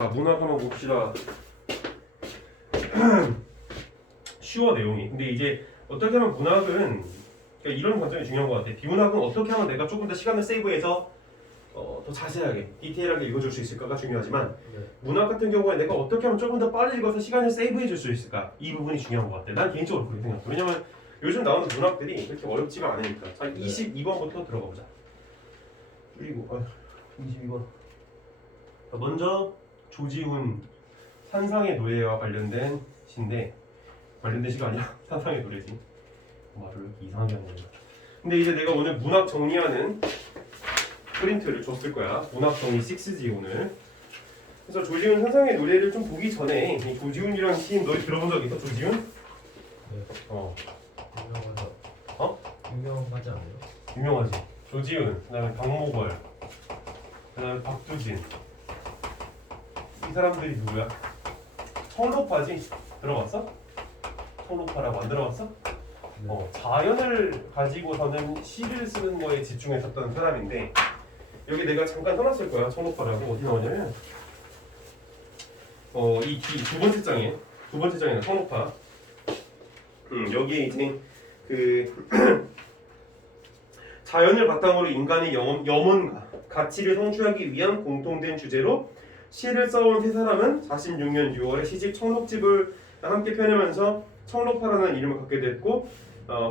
문학 한번 봅시다. 쉬워 내용이. 근데 이제 어떻게 하면 문학은 그러니까 이런 관점이 중요한 것 같아. 비문학은 어떻게 하면 내가 조금 더 시간을 세이브해서 더 자세하게 디테일하게 읽어줄 수 있을까가 중요하지만 문학 같은 경우에 내가 어떻게 하면 조금 더 빨리 읽어서 시간을 세이브해줄 수 있을까, 이 부분이 중요한 것 같아. 난 개인적으로 그렇게 생각해. 왜냐면 요즘 나오는 문학들이 그렇게 어렵지가 않으니까. 자, 22번부터 들어가 보자. 그리고 22번. 먼저 조지훈 산상의 노래와 관련된 시인데, 관련된 시가 아니야. 산상의 노래지. 말을 이상하게 하는 거야. 근데 이제 내가 오늘 문학 정리하는 프린트를 줬을 거야. 문학 정리 6지 오늘. 그래서 조지훈 산상의 노래를 좀 보기 전에 이 조지훈이라는 시인 너희 들어본 적 있어? 조지훈? 네. 유명하다. 유명하지 않아요? 유명하지. 조지훈, 그다음에 박목월, 그다음에 박두진. 이 사람들이 누구야? 청록파지? 들어봤어? 청록파라고 안 들어봤어? 자연을 가지고서는 시를 쓰는 거에 집중했었던 사람인데, 여기 내가 잠깐 써놨을 거야. 청록파라고. 어디 나오냐면 이 두 번째 장에 청록파. 여기에 이제 그 자연을 바탕으로 인간의 염원과 가치를 성취하기 위한 공통된 주제로 시를 써온 세 사람은 46년 6월에 시집 청록집을 함께 펴내면서 청록파라는 이름을 갖게 됐고,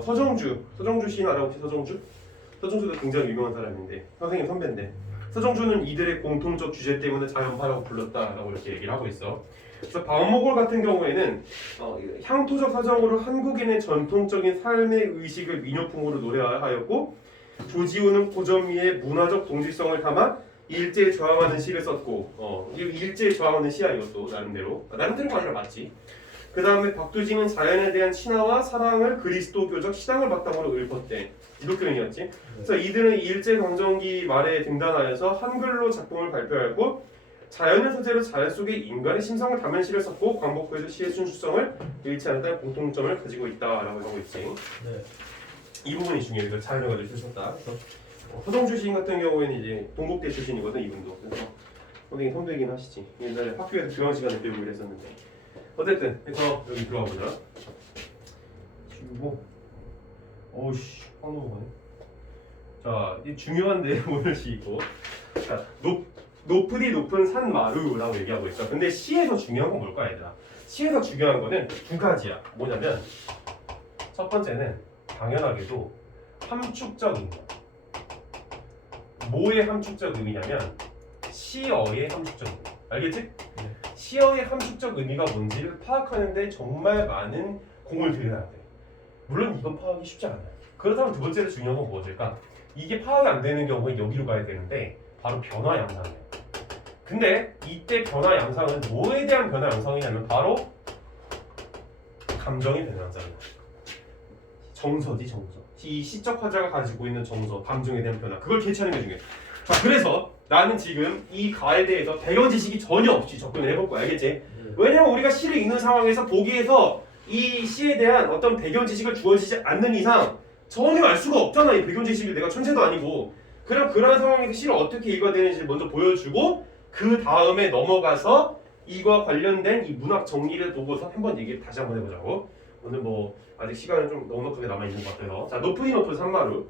서정주 시인 알아 혹시? 서정주도 굉장히 유명한 사람인데 선생님 선배인데, 서정주는 이들의 공통적 주제 때문에 자연파라고 불렀다라고 이렇게 얘기를 하고 있어. 그래서 박목월 같은 경우에는 향토적 사정으로 한국인의 전통적인 삶의 의식을 민요풍으로 노래하였고, 조지훈은 고전미의 문화적 동질성을 담아 일제에 저항하는 시를 썼고, 일제에 저항하는 시야. 이것도 나름대로가 아니라 맞지. 그 다음에 박두진은 자연에 대한 친화와 사랑을 그리스도교적 신앙을 바탕으로 읊었대. 기독교인이었지. 그래서 이들은 일제 강점기 말에 등단하여서 한글로 작품을 발표하였고, 자연을 소재로 자연 속의 인간의 심성을 담은 시를 썼고, 광복부에서 시의 순수성을 잃지 않았다는 공통점을 가지고 있다라고 하고 있지. 네. 이 부분이 중요해요. 그래서 자연을 가지고 쓰셨다. 그래서 서정주 시인 같은 경우에는 이제 동국대 출신이거든, 이분도. 그래서 선생님 선배이긴 하시지. 옛날에 학교에서 교양 시간에 배우고 이랬었는데. 어쨌든 그래서 여기 들어가 보자. 그리고 오우씨 확 넘어가네. 자, 이 중요한데 오늘 시이고. 자, 높으디 높은 산마루라고 얘기하고 있어. 근데 시에서 중요한 건 뭘까, 얘들아? 시에서 중요한 거는 두 가지야. 뭐냐면 첫 번째는 당연하게도 함축적 의미. 뭐의 함축적 의미냐면 시어의 함축적 의미. 알겠지? 네. 시어의 함축적 의미가 뭔지를 파악하는데 정말 많은 공을 들여야 돼. 물론 이건 파악이 쉽지 않아요. 그렇다면 두 번째로 중요한 건 무엇일까? 이게 파악이 안 되는 경우에 여기로 가야 되는데, 바로 변화 양상이에요. 근데 이때 변화 양상은 뭐에 대한 변화 양상이냐면 바로 감정의 변화 양상이에요. 정서지, 정서. 이 시적 화자가 가지고 있는 정서, 감정에 대한 변화, 그걸 캐치하는 게 중요해. 자, 그래서 나는 지금 이 가에 대해서 배경 지식이 전혀 없이 접근을 해볼 거야. 알겠지? 왜냐면 우리가 시를 읽는 상황에서 보기에서 이 시에 대한 어떤 배경 지식을 주어지지 않는 이상 전혀 알 수가 없잖아. 이 배경 지식을 내가 천재도 아니고. 그럼 그런 상황에서 시를 어떻게 읽어야 되는지 먼저 보여주고, 그 다음에 넘어가서 이와 관련된 이 문학 정리를 보고서 한번 얘기 다시 한번 해보자고. 오늘 뭐 아직 시간은 좀 넉넉하게 남아있는 것 같아요. 자, 높으니 높은 산마루.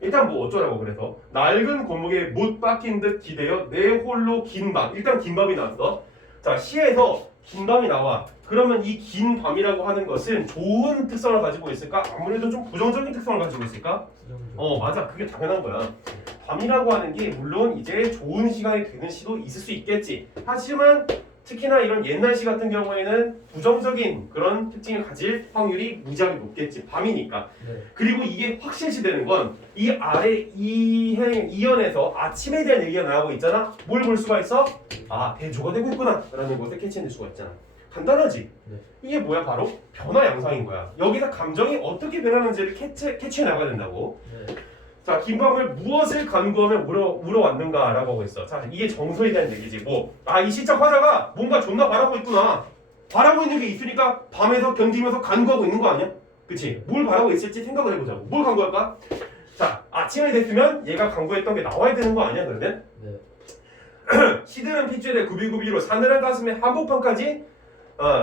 일단 뭐 어쩌라고. 그래서 낡은 고목에 못 박힌 듯 기대어 내 홀로 긴 밤. 일단 긴 밤이 나왔어. 자, 시에서 긴 밤이 나와. 그러면 이 긴 밤이라고 하는 것은 좋은 특성을 가지고 있을까? 아무래도 좀 부정적인 특성을 가지고 있을까? 맞아. 그게 당연한 거야. 밤이라고 하는 게 물론 이제 좋은 시간이 되는 시도 있을 수 있겠지. 하지만 특히나 이런 옛날 시 같은 경우에는 부정적인 그런 특징을 가질 확률이 무지하게 높겠지. 밤이니까. 네. 그리고 이게 확실시되는 건 이 아래 이연에서 아침에 대한 얘기가 나오고 있잖아. 뭘 볼 수가 있어? 아, 대조가 되고 있구나 라는 것을 캐치해낼 수가 있잖아. 간단하지? 네. 이게 뭐야? 바로 변화 양상인 거야. 여기서 감정이 어떻게 변하는지를 캐치해 나가야 된다고. 네. 자, 김밥을 무엇을 간구하며 물어왔는가 라고 하고 있어. 자, 이게 정서에 대한 얘기지. 이 시적 화자가 뭔가 존나 바라고 있구나. 바라고 있는 게 있으니까 밤에서 견디면서 간구하고 있는 거 아니야? 그치? 뭘 바라고 있을지 생각을 해보자고. 뭘 간구할까? 자, 아침이 됐으면 얘가 간구했던 게 나와야 되는 거 아니야, 그러면? 네. 시들은 핏줄에 구비구비로 사늘한 가슴에 한복판까지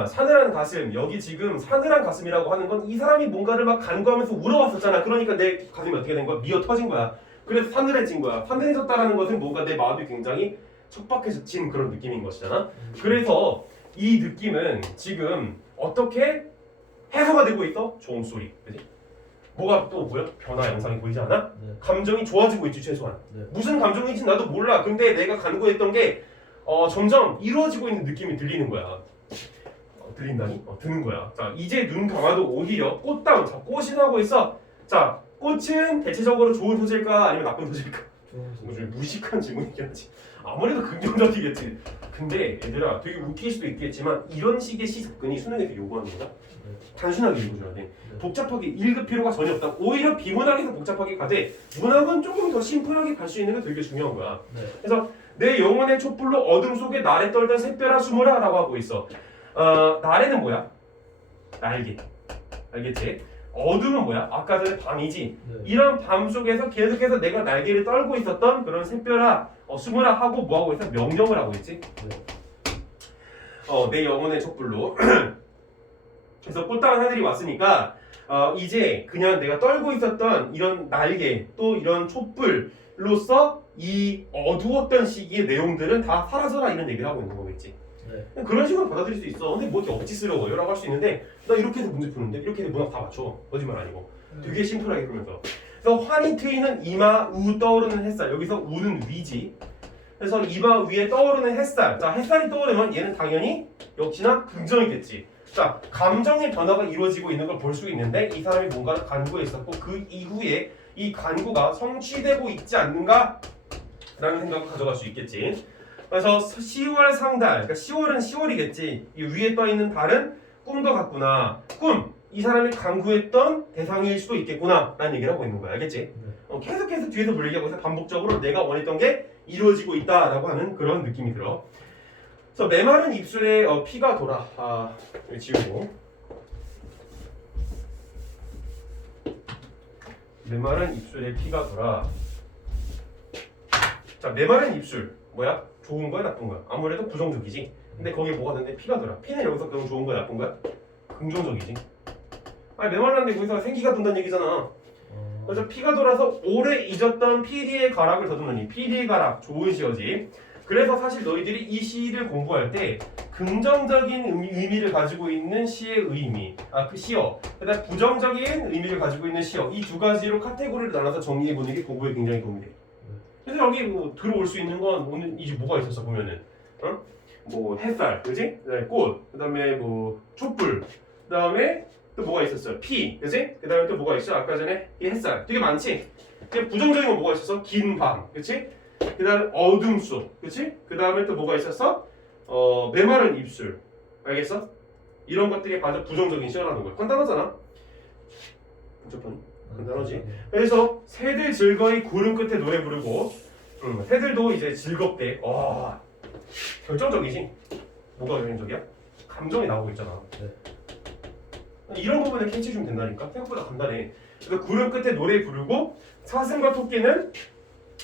사늘한 가슴 여기 지금 사늘한 가슴이라고 하는 건 이 사람이 뭔가를 막 간구하면서 울어왔었잖아. 그러니까 내 가슴이 어떻게 된 거야? 미어 터진 거야. 그래서 사늘해진 거야. 사늘해졌다라는 것은 뭔가 내 마음이 굉장히 척박해진 그런 느낌인 것이잖아. 그래서 이 느낌은 지금 어떻게 해소가 되고 있어? 좋은 소리, 그지? 뭐가 또 뭐야? 변화 영상이 보이지 않아? 네. 감정이 좋아지고 있지 최소한. 네. 무슨 감정인지 나도 몰라. 근데 내가 간구했던 게 점점 이루어지고 있는 느낌이 들리는 거야. 들린다니? 드는 거야. 자, 이제 눈 감아도 오히려 꽃다운. 자, 꽃이 나고 있어. 자, 꽃은 대체적으로 좋은 소재일까 아니면 나쁜 소재일까? 이거 좀 무식한 질문이긴 하지. 아무래도 긍정적이겠지. 근데 얘들아 되게 웃길 수도 있겠지만 이런 식의 시접근이 수능에서 요구하는 거다. 단순하게 읽어줘야 돼. 복잡하게 읽을 필요가 전혀 없다. 오히려 비문학에서 복잡하게 가되 문학은 조금 더 심플하게 갈 수 있는 게 되게 중요한 거야. 네. 그래서 내 영혼의 촛불로 어둠 속에 나래 떨던 샛별아 숨으라 라고 하고 있어. 나래는 뭐야? 날개. 알겠지? 어둠은 뭐야? 아까 전에 밤이지. 네. 이런 밤 속에서 계속해서 내가 날개를 떨고 있었던 그런 샛별아 숨으라 하고 뭐 하고 있어? 명령을 하고 있지. 내 영혼의 촛불로. 그래서 꽃다운 하늘이 왔으니까 이제 그냥 내가 떨고 있었던 이런 날개 또 이런 촛불로서 이 어두웠던 시기의 내용들은 다 사라져라 이런 얘기를 하고 있는 거겠지. 네. 그런 식으로 받아들일 수 있어. 근데 뭐 이렇게 억지스러워요 라고 할 수 있는데 나 이렇게 해서 문제 푸는데 이렇게 해서 문학 다 맞춰. 거짓말 아니고 되게 심플하게 그러면서. 그래서 환히 트이는 이마 우 떠오르는 햇살. 여기서 우는 위지. 그래서 이마 위에 떠오르는 햇살. 자, 햇살이 떠오르면 얘는 당연히 역시나 긍정이겠지. 자, 감정의 변화가 이루어지고 있는 걸 볼 수 있는데 이 사람이 뭔가를 간구했었고 그 이후에 이 간구가 성취되고 있지 않는가? 라는 생각을 가져갈 수 있겠지. 그래서 10월 상달, 그러니까 10월은 10월이겠지. 이 위에 떠있는 달은 꿈과 같구나. 꿈! 이 사람이 간구했던 대상일 수도 있겠구나 라는 얘기를 하고 있는 거야. 알겠지? 계속해서 뒤에서 뭘 얘기하고 있어? 반복적으로 내가 원했던 게 이루어지고 있다라고 하는 그런 느낌이 들어. 그래서 메마른 입술에 피가 돌아. 여기 지우고. 메마른 입술에 피가 돌아. 자, 메마른 입술 뭐야? 좋은 거야, 나쁜 거야? 아무래도 부정적이지. 근데 거기에 뭐가 되는데 피가 돌아. 피는 여기서 그럼 좋은 거야, 나쁜 거야? 긍정적이지. 아니 메말랐는데 거기서 생기가 돈다는 얘기잖아. 그래서 피가 돌아서 오래 잊었던 피리의 가락을 더듬으니 피리의 가락 좋은 시어지. 그래서 사실 너희들이 이 시를 공부할 때 긍정적인 의미를 가지고 있는 시의 의미, 그 시어, 그다음 부정적인 의미를 가지고 있는 시어 이 두 가지로 카테고리를 나눠서 정리해 보는 게 공부에 굉장히 도움이 돼. 그래서 여기 뭐 들어올 수 있는 건 오늘 이제 뭐가 있었어 보면은, 뭐 햇살, 그지? 그다음에 꽃, 그다음에 뭐 촛불, 그다음에 또 뭐가 있었어요? 피, 그지? 그다음에 또 뭐가 있어? 아까 전에 이 햇살, 되게 많지. 근데 부정적인 건 뭐가 있었어? 긴 밤, 그렇지? 그다음 어둠 속, 그렇지? 그다음에 또 뭐가 있었어? 메마른 입술, 알겠어? 이런 것들이 바로 부정적인 시어라는 거야. 간단하잖아. 복잡하니? 간단하지? 그래서 새들 즐거이 구름 끝에 노래 부르고, 새들도 이제 즐겁대. 결정적이지? 뭐가 결정적이야? 감정이 나오고 있잖아. 이런 부분에 캐치 좀 된다니까? 생각보다 간단해. 그래서 구름 끝에 노래 부르고 사슴과 토끼는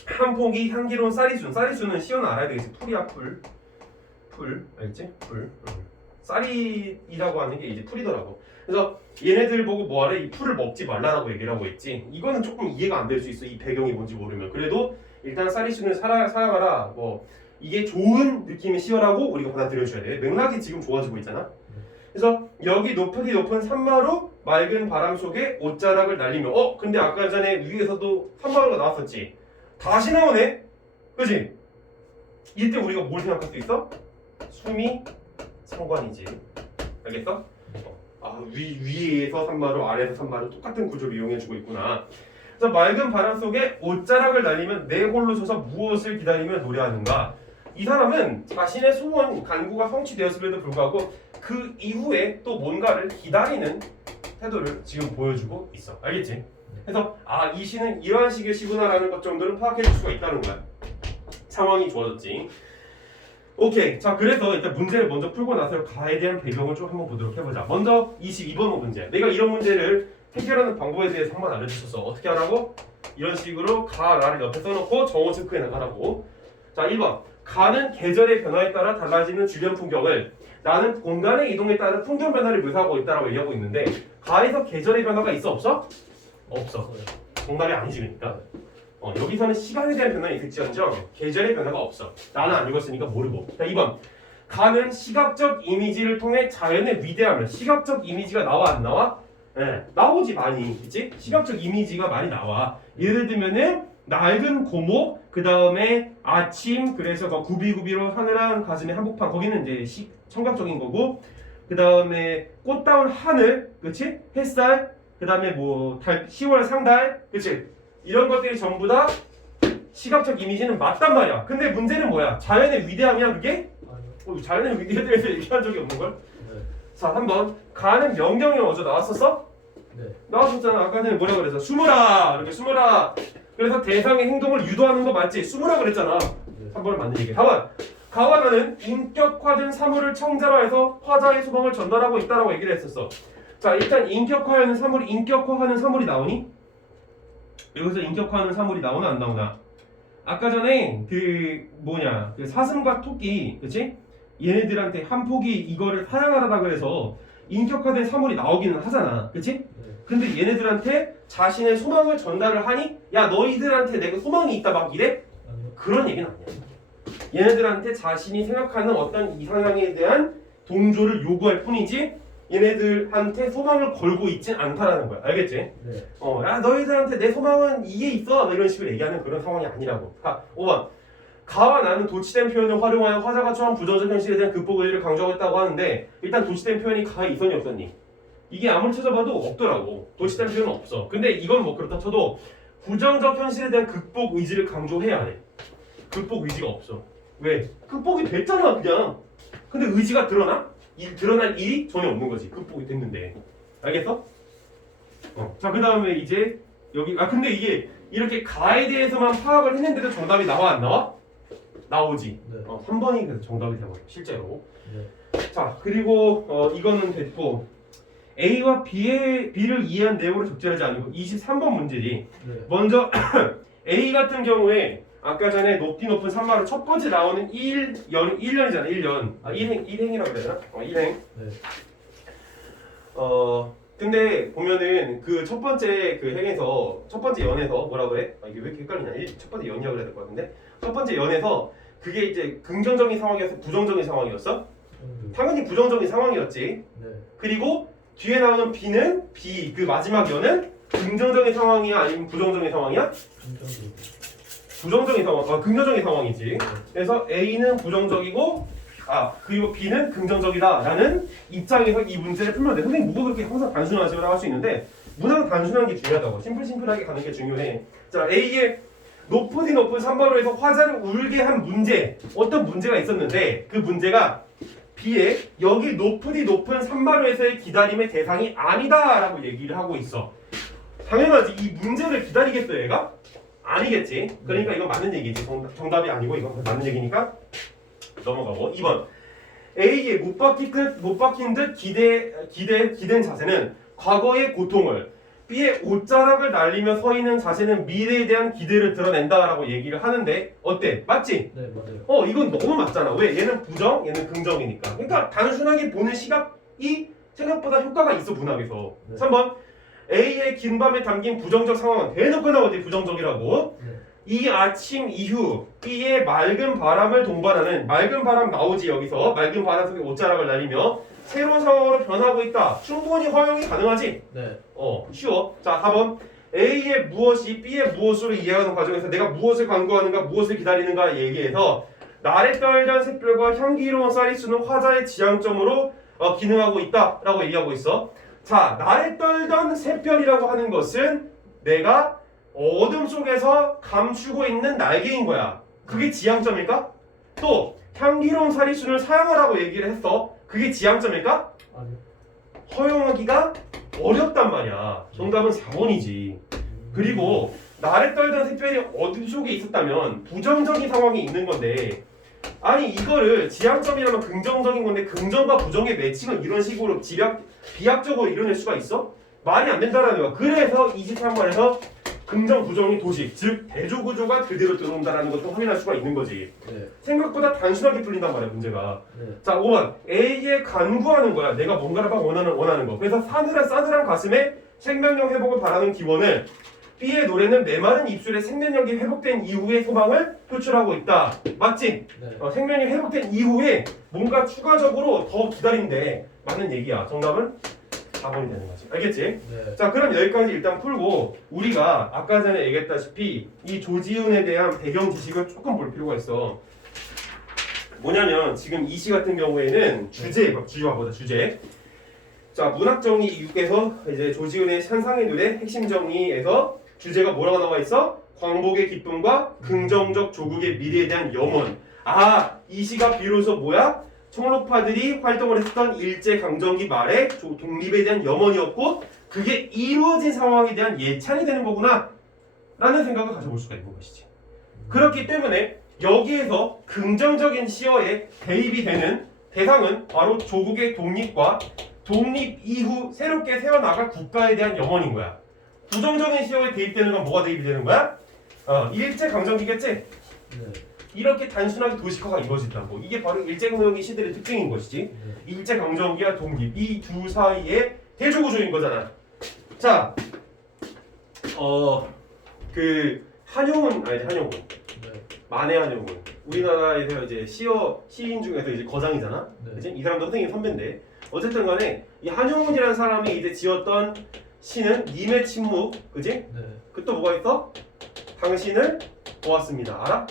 한 포기 향기로운 쌀이순. 쌀이순은 시어는 알아야 되겠지. 풀이야 풀. 풀 알겠지? 풀. 쌀이라고 하는 게 이제 풀이더라고. 그래서 얘네들 보고 뭐하래? 이 풀을 먹지 말라라고 얘기를 하고 있지. 이거는 조금 이해가 안 될 수 있어. 이 배경이 뭔지 모르면. 그래도 일단 쌀이순을 살아가라. 뭐 이게 좋은 느낌의 시어라고 우리가 받아들여줘야 돼. 맥락이 지금 좋아지고 있잖아. 그래서 여기 높이 높은 산마루 맑은 바람 속에 옷자락을 날리며 근데 아까 전에 위에서도 산마루가 나왔었지. 다시 나오네. 그지? 이때 우리가 뭘 생각할 수 있어? 숨이 상관이지. 알겠어? 위에서 산마루 아래에서 산마루 똑같은 구조를 이용해주고 있구나. 그래서 맑은 바람 속에 옷자락을 날리면 내 홀로 서서 무엇을 기다리며 노래하는가. 이 사람은 자신의 소원 간구가 성취되었음에도 불구하고 그 이후에 또 뭔가를 기다리는 태도를 지금 보여주고 있어. 알겠지? 그래서 이 시는 이러한 식의 시구나라는 것 정도는 파악해줄 수가 있다는 거야. 상황이 좋아졌지. 오케이. 자, 그래서 일단 문제를 먼저 풀고 나서 가에 대한 배경을 좀 한번 보도록 해보자. 먼저 22번 문제. 내가 이런 문제를 해결하는 방법에 대해서 한번 알려줬었어. 어떻게 하라고? 이런 식으로 가, 라를 옆에 써놓고 정어 체크해 나가라고. 자, 1번. 가는 계절의 변화에 따라 달라지는 주변 풍경을 나는 공간의 이동에 따른 풍경 변화를 묘사하고 있다라고 얘기하고 있는데 가에서 계절의 변화가 있어 없어? 없어. 정답이 아니지 그러니까. 여기서는 시간에 대한 변화는 있을지언정 계절의 변화가 없어. 나는 안 읽었으니까 모르고. 자 2번. 가는 시각적 이미지를 통해 자연의 위대함을 시각적 이미지가 나와 안 나와? 네, 나오지 많이. 그치? 시각적 이미지가 많이 나와. 예를 들면은 낡은 고목, 그 다음에 아침, 그래서 더 구비구비로 하늘한 가슴의 한복판, 거기는 이제 청각적인 거고, 그 다음에 꽃다운 하늘, 그치? 햇살, 그 다음에 뭐 10월 상달, 그치? 이런 것들이 전부 다 시각적 이미지는 맞단 말이야. 근데 문제는 뭐야? 자연의 위대함이야 그게? 자연의 위대에 대해서 얘기한 적이 없는걸? 네. 자 3번. 가는 명령이 어제 나왔었어? 네. 나왔었잖아. 아까 전에 뭐라고 그랬어? 숨어라! 이렇게 숨어라! 그래서 대상의 행동을 유도하는 거 맞지? 숨으라 그랬잖아. 네. 3번은 맞는 얘기야. 4번. 가와 나는 인격화된 사물을 청자로해서 화자의 소망을 전달하고 있다라고 얘기를 했었어. 자 일단 인격화하는 사물이 나오니? 여기서 인격화하는 사물이 나오나 안 나오나? 아까 전에 그 사슴과 토끼, 그치? 얘네들한테 한 포기 이거를 사양하라고 그래서 인격화된 사물이 나오기는 하잖아, 그치? 네. 근데 얘네들한테 자신의 소망을 전달을 하니 야 너희들한테 내가 소망이 있다 막 이래? 아니요. 그런 얘기는 아니야. 얘네들한테 자신이 생각하는 어떤 이상향에 대한 동조를 요구할 뿐이지 얘네들한테 소망을 걸고 있진 않다라는 거야. 알겠지? 네. 야 너희들한테 내 소망은 이게 있어 이런 식으로 얘기하는 그런 상황이 아니라고. 5번. 가와 나는 도치된 표현을 활용하여 화자가 처한 부정적 현실에 대한 극복 의지를 강조하겠다고 하는데 일단 도치된 표현이 가에 있었니 없었니? 이게 아무리 찾아봐도 없더라고. 도치된 표현은 없어. 근데 이건 뭐 그렇다 쳐도 부정적 현실에 대한 극복 의지를 강조해야 해. 극복 의지가 없어. 왜? 극복이 됐잖아 그냥. 근데 의지가 드러나? 드러난 일이 전혀 없는 거지. 극복이 됐는데. 알겠어? 자 그 다음에 이제 여기 근데 이게 이렇게 가에 대해서만 파악을 했는데도 정답이 나와 안 나와? 나오지. 네. 3번이 그래서 정답이 되거든 실제로. 네. 자 그리고 이거는 됐고 A와 B를 이해한 내용으로 적절하지 않고 23번 문제지. 네. 먼저 A 같은 경우에 아까 전에 높은 산마루 첫 번째 나오는 1년이잖아 1년. 1행이라고 그래야 되나? 1행. 네. 근데 보면은 그 첫 번째 그 행에서 첫 번째 연에서 뭐라 그래? 이게 왜 이렇게 헷갈리냐? 첫 번째 연이라고 그래야 될 것 같은데 첫 번째 연에서 그게 이제 긍정적인 상황이었어? 부정적인 상황이었어? 당연히 부정적인 상황이었지. 네. 그리고 뒤에 나오는 B는 그 마지막 연은 긍정적인 상황이야? 아니면 부정적인 상황이야? 부정적인 상황, 긍정적인 상황이지. 그래서 A는 부정적이고 그리고 B는 긍정적이다라는 입장에서 이 문제를 풀면 돼. 선생님 뭐가 그렇게 항상 단순하지라고 할 수 있는데 문항은 단순한 게 중요하다고. 심플하게 가는 게 중요해. 자 A의 높은 산마루에서 화자를 울게 한 문제, 어떤 문제가 있었는데 그 문제가 B의 여기 높은 산마루에서의 기다림의 대상이 아니다라고 얘기를 하고 있어. 당연하지. 이 문제를 기다리겠어 얘가? 아니겠지. 그러니까 이건 맞는 얘기지. 정답이 아니고 이건 맞는 얘기니까 넘어가고. 2번. A의 못 박힌 듯 기댄 자세는 과거의 고통을, B의 옷자락을 날리며 서 있는 자세는 미래에 대한 기대를 드러낸다라고 얘기를 하는데 어때? 맞지? 네, 맞아요. 이건 너무 맞잖아. 왜? 얘는 부정, 얘는 긍정이니까. 그러니까 단순하게 보는 시각이 생각보다 효과가 있어 문학에서. 네. 3번. A의 긴 밤에 담긴 부정적 상황은 대놓고 나오지 부정적이라고. 네. 이 아침 이후 B의 맑은 바람을 동반하는 맑은 바람 나오지 여기서 맑은 바람 속에 옷자락을 날리며 새로운 상황으로 변하고 있다. 충분히 허용이 가능하지? 네. 쉬워. 자 4번. A의 무엇이 B의 무엇으로 이해하는 과정에서 내가 무엇을 강구하는가 무엇을 기다리는가 얘기해서 날에 떨던 샛별과 향기로운 쌀이수는 화자의 지향점으로 기능하고 있다라고 얘기하고 있어. 자 날에 떨던 샛별이라고 하는 것은 내가 어둠 속에서 감추고 있는 날개인 거야. 그게 지향점일까? 또 향기로운 쌀이순을 사용하라고 얘기를 했어. 그게 지향점일까? 아니요. 허용하기가 어렵단 말이야. 정답은 4번이지. 그리고 날에 떨던 샛별이 어둠 속에 있었다면 부정적인 상황이 있는 건데 아니 이거를 지향점이라면 긍정적인 건데 긍정과 부정의 매칭을 이런 식으로 비약적으로 이뤄낼 수가 있어? 말이 안 된다라는 거야. 그래서 23번에서 긍정 부정이 도식, 즉 대조구조가 그대로 들어온다는 것도 확인할 수가 있는 거지. 네. 생각보다 단순하게 풀린단 말이야 문제가. 네. 자 5번 A에 간구하는 거야. 내가 뭔가를 막 원하는 거. 그래서 싸늘한 가슴에 생명력 회복을 바라는 기원을 B의 노래는 메마른 입술에 생명력이 회복된 이후의 소망을 표출하고 있다. 맞지? 네. 생명력이 회복된 이후에 뭔가 추가적으로 더 기다린대. 맞는 얘기야. 정답은 4번이 되는 거지. 알겠지? 네. 자 그럼 여기까지 일단 풀고 우리가 아까 전에 얘기했다시피 이 조지훈에 대한 배경 지식을 조금 볼 필요가 있어. 뭐냐면 지금 이 시 같은 경우에는 주제가 보자 주제. 자 문학 정의 6에서 이제 조지훈의 산상의 노래 핵심 정의에서 주제가 뭐라고 나와 있어? 광복의 기쁨과 긍정적 조국의 미래에 대한 염원. 아 이 시가 비로소 뭐야? 총독파들이 활동을 했던 일제강점기 말에 독립에 대한 염원이었고 그게 이루어진 상황에 대한 예찬이 되는 거구나 라는 생각을 가져볼 수가 있는 것이지. 그렇기 때문에 여기에서 긍정적인 시어에 대입이 되는 대상은 바로 조국의 독립과 독립 이후 새롭게 세워나갈 국가에 대한 염원인 거야. 부정적인 시어에 대입되는 건 뭐가 대입이 되는 거야? 일제강점기겠지? 네. 이렇게 단순하게 도식화가 이루어진다고. 이게 바로 일제강점기 시대의 특징인 것이지. 네. 일제강점기와 독립 이 두 사이의 대조구조인 거잖아. 자, 그 한용운 네. 만해 한용운 우리나라에서 이제 시인 중에서 이제 거장이잖아. 네. 그치? 이 사람도 선생님 선배인데 어쨌든 간에 이 한용운이라는 사람이 이제 지었던 시는 님의 침묵, 그지? 네. 그 또 뭐가 있어? 당신을 보았습니다. 알아?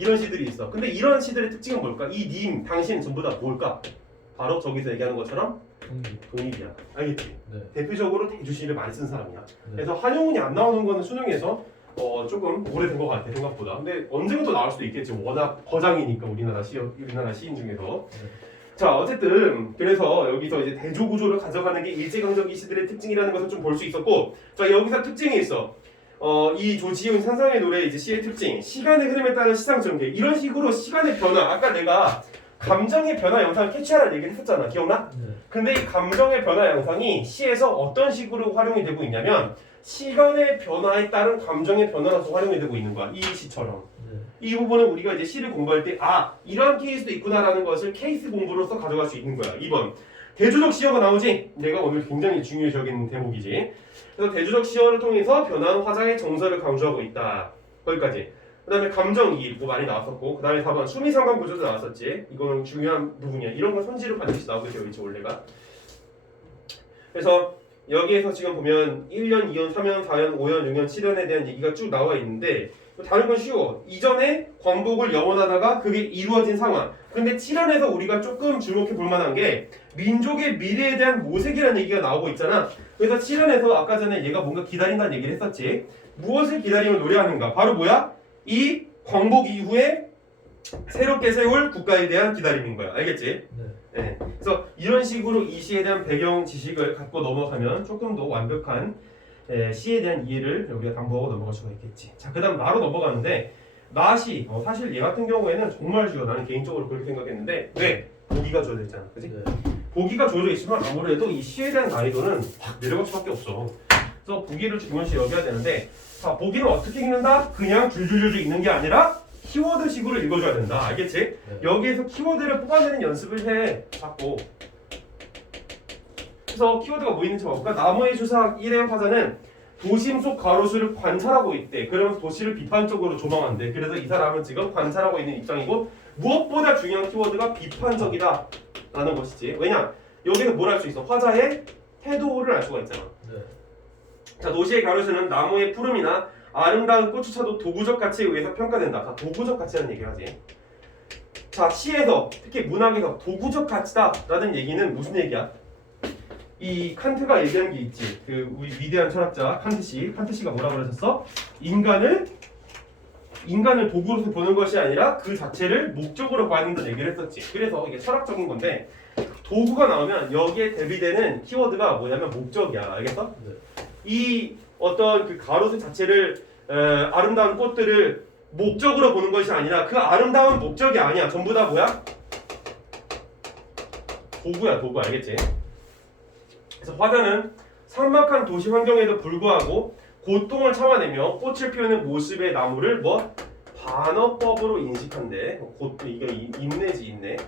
이런 시들이 있어. 근데 이런 시들의 특징은 뭘까? 이 님, 당신 전부 다 뭘까? 바로 저기서 얘기하는 것처럼 독립이야. 알겠지? 네. 대표적으로 대주시를 많이 쓴 사람이야. 네. 그래서 한용운이 안 나오는 거는 수능에서 조금 오래된 것 같아 생각보다. 근데 언젠가 또 나올 수도 있겠지. 워낙 거장이니까 우리나라 시인 중에서. 네. 자 어쨌든 그래서 여기서 이제 대조구조를 가져가는 게 일제강점기 시들의 특징이라는 것을 좀 볼 수 있었고, 자 여기서 특징이 있어. 이 조지훈 산상의 노래 이제 시의 특징, 시간의 흐름에 따른 시상 전개. 이런 식으로 시간의 변화. 아까 내가 감정의 변화 영상을 캐치하라는 얘기를 했었잖아. 기억나? 네. 근데 이 감정의 변화 영상이 시에서 어떤 식으로 활용이 되고 있냐면 시간의 변화에 따른 감정의 변화로서 활용이 되고 있는 거야. 이 시처럼. 네. 이 부분은 우리가 이제 시를 공부할 때 이러한 케이스도 있구나라는 것을 케이스 공부로서 가져갈 수 있는 거야. 2번 대조적 시어가 나오지. 내가 오늘 굉장히 중요적인 대목이지. 그래서 대조적 시어를 통해서 변화한 화자의 정서를 강조하고 있다. 거기까지. 그 다음에 감정이입 많이 나왔었고, 그 다음에 4번 수미상관 구조도 나왔었지. 이거는 중요한 부분이야. 이런 건 선지로 반드시 나오게 되어 있지 원래가. 그래서 여기에서 지금 보면 1년, 2년, 3년, 4년, 5년, 6년, 7년에 대한 얘기가 쭉 나와 있는데 다른 건 쉬워. 이전에 광복을 영원하다가 그게 이루어진 상황. 근데 7년에서 우리가 조금 주목해 볼 만한 게 민족의 미래에 대한 모색이라는 얘기가 나오고 있잖아. 그래서 7년에서 아까 전에 얘가 뭔가 기다린다는 얘기를 했었지. 무엇을 기다리면 노래하는가? 바로 뭐야? 이 광복 이후에 새롭게 세울 국가에 대한 기다림인 거야. 알겠지? 네. 네. 그래서 이런 식으로 이 시에 대한 배경 지식을 갖고 넘어가면 조금 더 완벽한 시에 대한 이해를 우리가 담보하고 넘어갈 수가 있겠지. 자, 그 다음 나로 넘어가는데 나시 사실 얘 같은 경우에는 정말 쉬워. 나는 개인적으로 그렇게 생각했는데 왜? 보기가 주어져 있잖아. 그치? 네. 보기가 주어져 있으면 아무래도 이 시에 대한 난이도는 확 내려갈 수밖에 없어. 그래서 보기를 중요시 여겨야 되는데 자, 보기는 어떻게 읽는다? 그냥 줄줄줄 읽는 게 아니라 키워드식으로 읽어줘야 된다. 알겠지? 네. 여기에서 키워드를 뽑아내는 연습을 해. 자꾸. 그래서 키워드가 뭐 있는지 봐볼까? 나무의 주사 1의 화자는 도심 속 가로수를 관찰하고 있대. 그러면서 도시를 비판적으로 조망한대. 그래서 이 사람은 지금 관찰하고 있는 입장이고 무엇보다 중요한 키워드가 비판적이다 라는 것이지. 왜냐? 여기서 뭘 알 수 있어? 화자의 태도를 알 수가 있잖아. 네. 자, 도시의 가로수는 나무의 푸름이나 아름다운 꽃조차도 도구적 가치에 의해서 평가된다. 자, 도구적 가치라는 얘기를 하지. 자, 시에서 특히 문학에서 도구적 가치다라는 얘기는 무슨 얘기야? 이 칸트가 얘기한 게 있지. 그 우리 위대한 철학자 칸트씨가 뭐라고 그러셨어? 인간을 도구로서 보는 것이 아니라 그 자체를 목적으로 봐야 된다는 얘기를 했었지. 그래서 이게 철학적인 건데 도구가 나오면 여기에 대비되는 키워드가 뭐냐면 목적이야. 알겠어? 네. 이 어떤 그 가로수 자체를 아름다운 꽃들을 목적으로 보는 것이 아니라 그 아름다운 목적이 아니야. 전부 다 뭐야? 도구야. 도구. 알겠지? 그래서 화자는 삭막한 도시 환경에도 불구하고 고통을 참아내며 꽃을 피우는 모습의 나무를 뭐 반어법으로 인식한대. 이게 인내지 인내.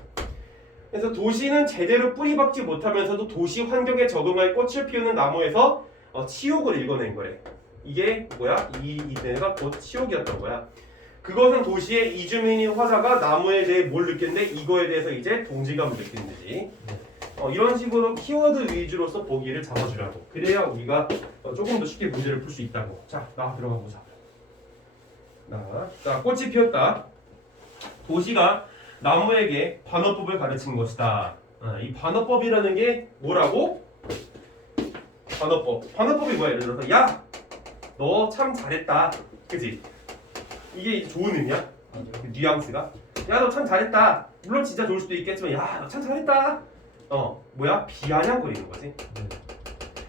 그래서 도시는 제대로 뿌리박지 못하면서도 도시 환경에 적응할 꽃을 피우는 나무에서 치욕을 읽어낸 거래. 이게 뭐야? 이 인내가 곧 치욕이었던 거야. 그것은 도시의 이주민인 화자가 나무에 대해 뭘 느꼈는데 이거에 대해서 이제 동질감을 느끼는 거지. 이런 식으로 키워드 위주로서 보기를 잡아주라고. 그래야 우리가 조금 더 쉽게 문제를 풀 수 있다고. 자, 나 들어가 보자. 자, 꽃이 피었다. 도시가 나무에게 반어법을 가르친 것이다. 이 반어법이라는 게 뭐라고? 반어법. 반어법이 뭐야? 예를 들어서 야, 너 참 잘했다. 그지? 이게 좋은 의미야? 그 뉘앙스가. 야, 너 참 잘했다. 물론 진짜 좋을 수도 있겠지만 야, 너 참 잘했다. 뭐야? 비아냥거리는 거지.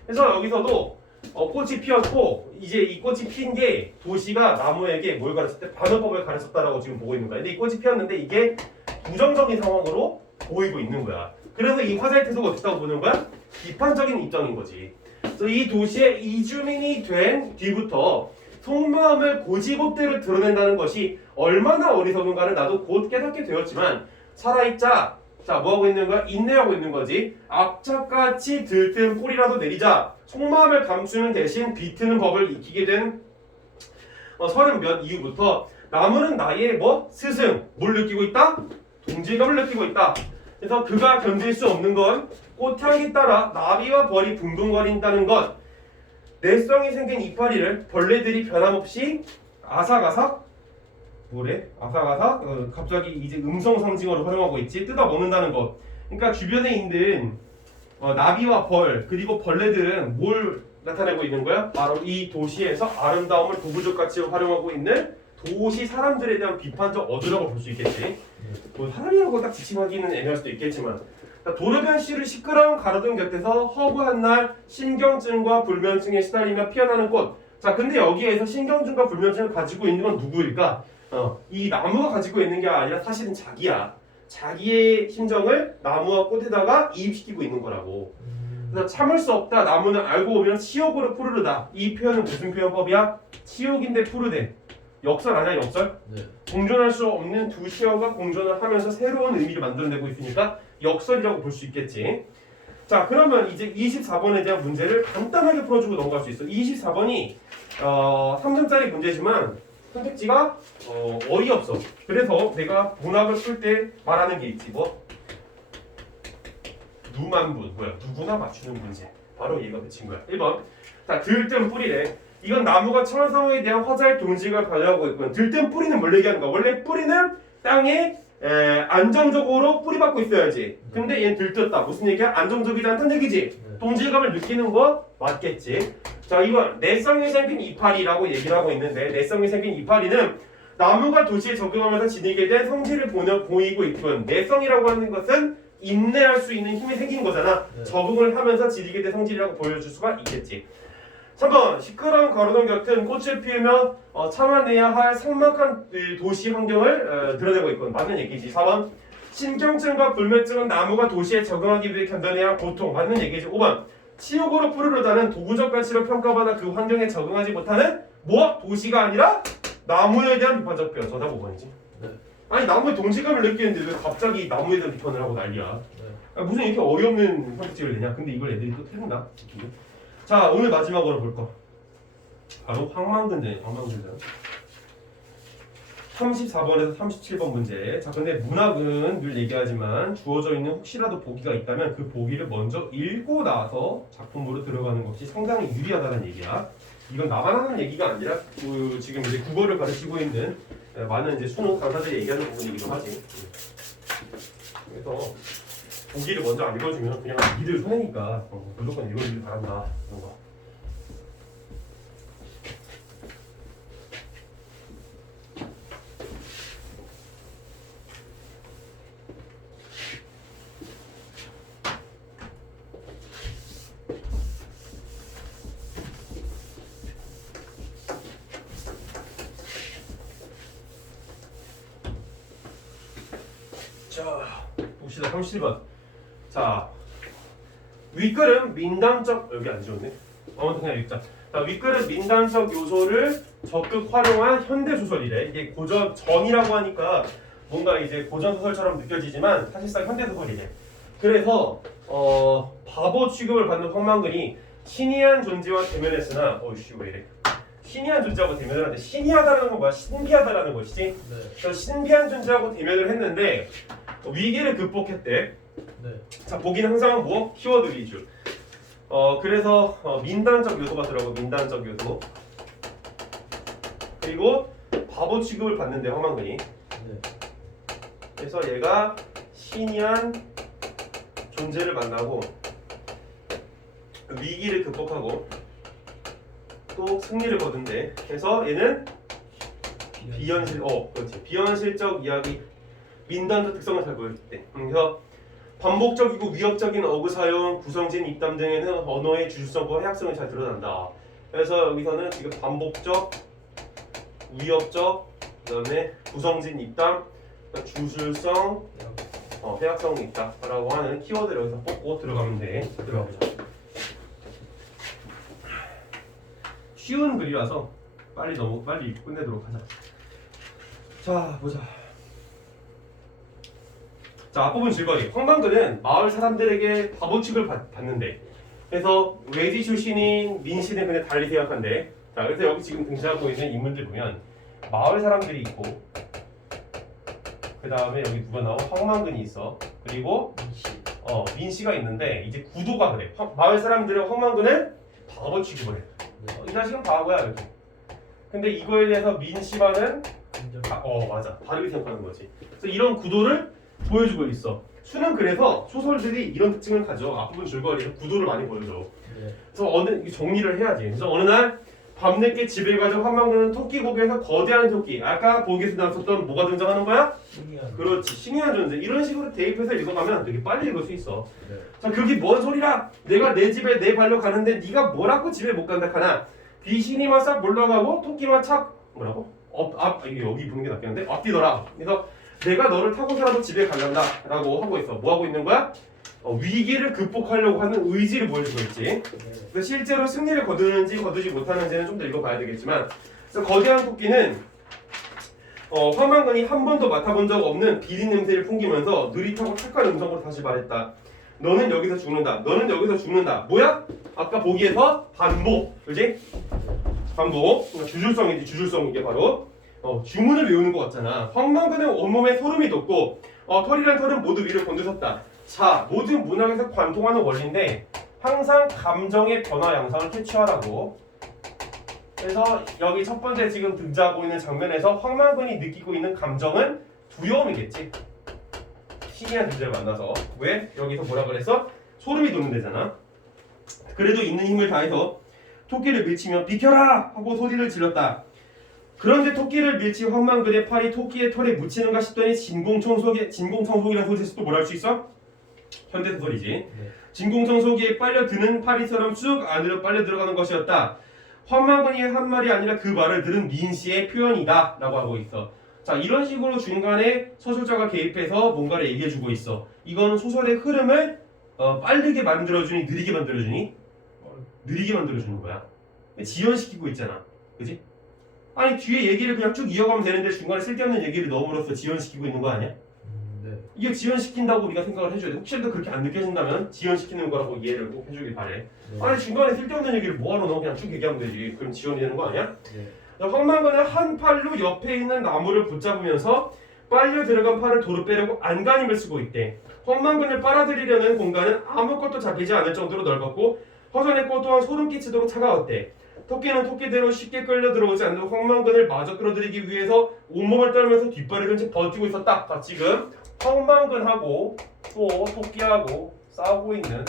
그래서 여기서도 꽃이 피었고 이제 이 꽃이 핀 게 도시가 나무에게 뭘 가르쳤대? 반어법을 가르쳤다라고 지금 보고 있는 거야. 근데 이 꽃이 피었는데 이게 부정적인 상황으로 보이고 있는 거야. 그래서 이 화자의 태도가 어떻다고 보는 거야? 비판적인 입장인 거지. 그래서 이 도시의 이주민이 된 뒤부터 속마음을 고지곳대로 드러낸다는 것이 얼마나 어리석은가를 나도 곧 깨닫게 되었지만 살아있자. 자, 뭐하고 있는 거야? 인내하고 있는 거지. 악착같이 들뜬 뿌리라도 내리자. 속마음을 감추는 대신 비트는 법을 익히게 된 30몇 이후부터 나무는 나의 스승, 뭘 느끼고 있다? 동질감을 느끼고 있다. 그래서 그가 견딜 수 없는 건 꽃향기 따라 나비와 벌이 붕붕거린다는 것. 내성이 생긴 이파리를 벌레들이 변함없이 아삭아삭 뭐래? 아삭아삭 갑자기 이제 음성 상징어로 활용하고 있지. 뜯어 먹는다는 것. 그러니까 주변에 있는 나비와 벌 그리고 벌레들은 뭘 나타내고 있는 거야? 바로 이 도시에서 아름다움을 도구적 가치로 활용하고 있는 도시 사람들에 대한 비판적 어조라고 볼 수 있겠지. 뭐 사람이라고 딱 지칭하기는 애매할 수도 있겠지만 도르변 씨를 시끄러운 가로등 곁에서 허구한 날 신경증과 불면증에 시달리며 피어나는 꽃. 자, 근데 여기에서 신경증과 불면증을 가지고 있는 건 누구일까? 이 나무가 가지고 있는 게 아니라 사실은 자기야. 자기의 심정을 나무와 꽃에다가 이입시키고 있는 거라고. 그래서 참을 수 없다. 나무는 알고 보면 치욕으로 푸르르다. 이 표현은 무슨 표현법이야? 치욕인데 푸르대. 역설 아니야, 역설? 네. 공존할 수 없는 두 시어가 공존을 하면서 새로운 의미를 만들어내고 있으니까 역설이라고 볼 수 있겠지. 자, 그러면 이제 24번에 대한 문제를 간단하게 풀어주고 넘어갈 수 있어. 24번이 3점짜리 문제지만 선택지가 어이없어. 그래서 내가 문학을 풀 때 말하는 게 있지. 누만분. 뭐야? 누구나 맞추는 문제. 바로 얘가 그친 거야. 1번. 자, 들뜬 뿌리래. 이건 나무가 처한 상황에 대한 화자의 동질감을 발휘하고 있고요. 들뜬 뿌리는 뭘 얘기하는 거야? 원래 뿌리는 땅에 안정적으로 뿌리박고 있어야지. 근데 얘는 들떴다. 무슨 얘기야? 안정적이지 않다는 얘기지. 동질감을 느끼는 거 맞겠지. 자, 이번 내성이 생긴 이파리라고 얘기를 하고 있는데 내성이 생긴 이파리는 나무가 도시에 적응하면서 지니게 된 성질을 보이고 있군. 내성이라고 하는 것은 인내할 수 있는 힘이 생긴 거잖아. 적응을 하면서 지니게 된 성질이라고 보여줄 수가 있겠지. 3번 시끄러운 가로등 곁은 꽃을 피우며 참아내야 할 삭막한 도시 환경을 드러내고 있군. 맞는 얘기지. 4번 신경증과 불면증은 나무가 도시에 적응하기 위해 견뎌내야 할 고통. 맞는 얘기지. 5번 치욕으로 푸르르다는 도구적 가치로 평가받아 그 환경에 적응하지 못하는 도시가 아니라 나무에 대한 비판적 표현. 정답 5번이지. 네. 아니 나무에 동질감을 느끼는데 왜 갑자기 나무에 대한 비판을 하고 난리야. 네. 무슨 이렇게 어이없는 선택지를 내냐. 근데 이걸 애들이 또 태운다. 자, 오늘 마지막으로 볼 거. 바로 황망근대. 34번에서 37번 문제. 자, 근데 문학은 늘 얘기하지만 주어져 있는 혹시라도 보기가 있다면 그 보기를 먼저 읽고 나서 작품으로 들어가는 것이 상당히 유리하다는 얘기야. 이건 나만 하는 얘기가 아니라 지금 이제 국어를 가르치고 있는 많은 이제 수능 강사들이 얘기하는 부분이기도 하지. 그래서 보기를 먼저 안 읽어주면 그냥 니들 손해니까 무조건 읽어주길 바란다. 그런 거. 자, 봅시다. 37번. 자, 윗글은 민담적 여기 안 지웠네. 아무튼 그냥 읽자. 자, 윗글은 민단적 요소를 적극 활용한 현대 소설이래. 이게 고전 전이라고 하니까 뭔가 이제 고전 소설처럼 느껴지지만 사실상 현대 소설이래. 그래서 바보 취급을 받는 황만근이 신이한 존재와 대면했으나 어이씨 왜 이래? 신이한 존재하고 대면을 하는데 신이하다라는 건 뭐야? 신비하다라는 것이지. 네. 그래서 신비한 존재하고 대면을 했는데 위기를 극복했대. 네. 자, 보기는 항상 뭐 키워드 위주. 그래서 민단적 요소가 들어가고 민단적 요소. 그리고 바보 취급을 받는데 황만근이. 네. 그래서 얘가 신이한 존재를 만나고 위기를 극복하고 또 승리를 거둔대. 그래서 얘는 그렇지. 비현실적 이야기, 민단적 특성을 잘 보여줬대. 그래서 반복적이고 위협적인 어구 사용, 구성진 입담 등에는 언어의 주술성과 해학성이 잘 드러난다. 그래서 여기서는 지금 반복적, 위협적, 그다음에 구성진 입담, 주술성, 해학성이 있다라고 하는 키워드를 여기서 뽑고 들어가면 돼. 들어가보자. 쉬운 글이라서 빨리 읽고 끝내도록 하자. 자, 보자. 자, 앞부분 줄거리. 황만근은 마을 사람들에게 바보 취급을 받는데, 그래서 외지 출신인 민 씨는 그냥 달리 생각한대. 자, 그래서 여기 지금 등장하고 있는 인물들 보면 마을 사람들이 있고, 그 다음에 여기 누가 나와? 황만근이 있어. 그리고 민 씨가 있는데 이제 구도가 그래. 마을 사람들은 황만근을 바보 취급을 해. 이 자식은 바보야 이렇게. 근데 이거에 대해서 민 씨만은 맞아. 다르게 생각하는 거지. 그래서 이런 구도를 보여주고 있어. 수는 그래서 소설들이 이런 특징을 가져. 앞부분 줄거리에서 구도를 많이 보여줘. 네. 그래서 정리를 해야지. 그래서 어느 날 밤늦게 집에 가던 황만근은 토끼 고개에서 거대한 토끼. 아까 보기에서 나왔었던 뭐가 등장하는 거야? 신기한. 그렇지. 신기한 존재. 이런 식으로 대입해서 읽어가면 되게 빨리 읽을 수 있어. 네. 자, 그게 뭔 소리라? 내가 내 집에 내 발로 가는데 네가 뭐라고 집에 못 간다 하나? 귀신이만 싹 몰러가고 토끼만 착 뭐라고? 이게 여기 부는 게 낫겠는데? 앞뒤더라. 그래서 내가 너를 타고서라도 집에 갈란다 라고 하고 있어. 뭐 하고 있는 거야? 위기를 극복하려고 하는 의지를 보여주고 있지. 네. 그래서 실제로 승리를 거두는지 거두지 못하는지는 좀 더 읽어봐야 되겠지만, 그래서 거대한 토끼는 황만근이 한 번도 맡아본 적 없는 비린 냄새를 풍기면서 느릿하고 착한 음성으로 다시 말했다. 너는 여기서 죽는다. 너는 여기서 죽는다. 뭐야? 아까 보기에서 반복, 그지? 반복. 주술성이지. 주술성 이게 바로 주문을 외우는 것 같잖아. 황만근의 온몸에 소름이 돋고 털이란 털은 모두 위를 곤두섰다. 자, 모든 문학에서 관통하는 원리인데 항상 감정의 변화 양상을 캐치하라고. 그래서 여기 첫 번째 지금 등장하고 있는 장면에서 황만근이 느끼고 있는 감정은 두려움이겠지. 신기한 존재를 만나서. 왜? 여기서 뭐라 그랬어? 소름이 돋는 데잖아. 그래도 있는 힘을 다해서 토끼를 밀치며 비켜라! 하고 소리를 질렀다. 그런데 토끼를 밀친 황만근의 팔이 토끼의 털에 묻히는가 싶더니 진공청소기라는 소리에서 또 뭘 할 수 있어? 현대소설이지. 네. 진공청소기에 빨려드는 파리처럼 쭉 안으로 빨려 들어가는 것이었다. 황만근이 한 말이 아니라 그 말을 들은 민씨의 표현이다 라고 하고 있어. 자, 이런 식으로 중간에 서술자가 개입해서 뭔가를 얘기해주고 있어. 이거는 소설의 흐름을 빠르게 만들어주니 느리게 만들어주니? 느리게 만들어주는 거야. 지연시키고 있잖아. 그지? 아니 뒤에 얘기를 그냥 쭉 이어가면 되는데 중간에 쓸데없는 얘기를 넣음으로써 지연시키고 있는 거 아니야? 네. 이게 지연시킨다고 우리가 생각을 해줘야 돼. 혹시라도 그렇게 안 느껴진다면 지연시키는 거라고 이해를 꼭 해주길 바래. 네. 아니 중간에 쓸데없는 얘기를 뭐하러 넣어? 그냥 쭉 얘기하면 되지. 그럼 지연이 되는 거 아니야? 네. 황만근은 한 팔로 옆에 있는 나무를 붙잡으면서 빨려 들어간 팔을 도로 빼려고 안간힘을 쓰고 있대. 황만근을 빨아들이려는 공간은 아무것도 잡히지 않을 정도로 넓었고 허전했고 또한 소름 끼치도록 차가웠대. 토끼는 토끼대로 쉽게 끌려 들어오지 않는 황만근을 마저 끌어들이기 위해서 온몸을 떨면서 뒷발을 든 채 버티고 있었다. 자, 지금 황만근하고 또 토끼하고 싸우고 있는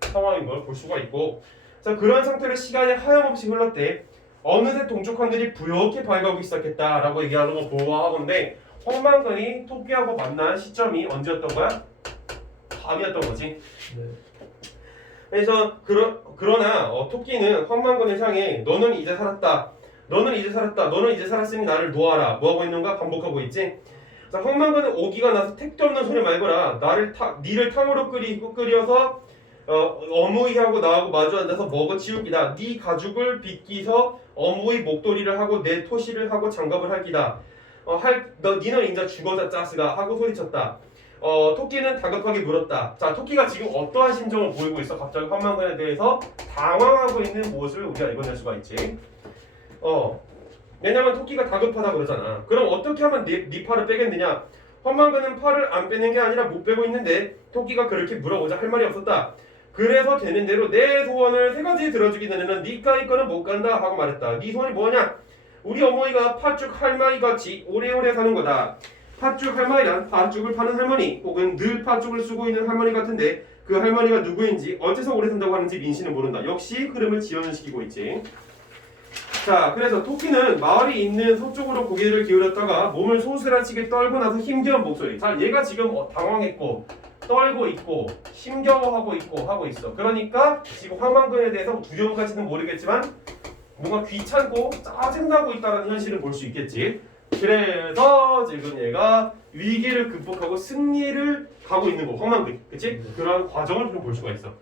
상황인 걸 볼 수가 있고, 자, 그런 상태로 시간이 하염없이 흘렀대. 어느새 동쪽하늘이 부옇게 밝아오기 시작했다라고 얘기하는 거 보아하건데, 황만근이 토끼하고 만난 시점이 언제였던 거야? 밤이었던 거지. 네. 그래서 그러나 토끼는 황만근을 향해 너는 이제 살았다. 너는 이제 살았다. 너는 이제 살았으니 나를 놓아라. 뭐하고 있는가? 반복하고 있지. 자, 황만근은 오기가 나서 택도 없는 소리 말거라. 니를 탕으로 끓여서 어무이하고 나하고 마주 앉아서 먹어치우기다. 네 가죽을 빗기서 어무이 목도리를 하고 내 토시를 하고 장갑을 할기다. 니는 인자 죽어자 짜스가 하고 소리쳤다. 토끼는 다급하게 물었다. 자, 토끼가 지금 어떠한 심정을 보이고 있어? 갑자기 환만근에 대해서 당황하고 있는 모습을 우리가 읽어낼 수가 있지. 왜냐면 토끼가 다급하다 그러잖아. 그럼 어떻게 하면 네 팔을 빼겠느냐? 환만근은 팔을 안 빼는 게 아니라 못 빼고 있는데 토끼가 그렇게 물어보자 할 말이 없었다. 그래서 되는 대로 내 소원을 세 가지 들어주기 전에는 니가 이거는 못 간다 하고 말했다. 네 소원이 뭐냐? 우리 어머니가 팥죽 할머니 같이 오래오래 사는 거다. 팥죽 할머니란 팥죽을 파는 할머니 혹은 늘 팥죽을 쓰고 있는 할머니 같은데 그 할머니가 누구인지 어째서 오래 산다고 하는지 민씨는 모른다. 역시 흐름을 지연시키고 있지. 자, 그래서 토끼는 마을이 있는 서쪽으로 고개를 기울였다가 몸을 소스라치게 떨고 나서 힘겨운 목소리. 자, 얘가 지금 당황했고 떨고 있고 힘겨워하고 있고 하고 있어. 그러니까 지금 환만근에 대해서 두려움까지는 모르겠지만 뭔가 귀찮고 짜증나고 있다는 현실을 볼 수 있겠지. 그래서 지금 얘가 위기를 극복하고 승리를 가고 있는 거 환만근, 그치? 그런 과정을 좀 볼 수가 있어.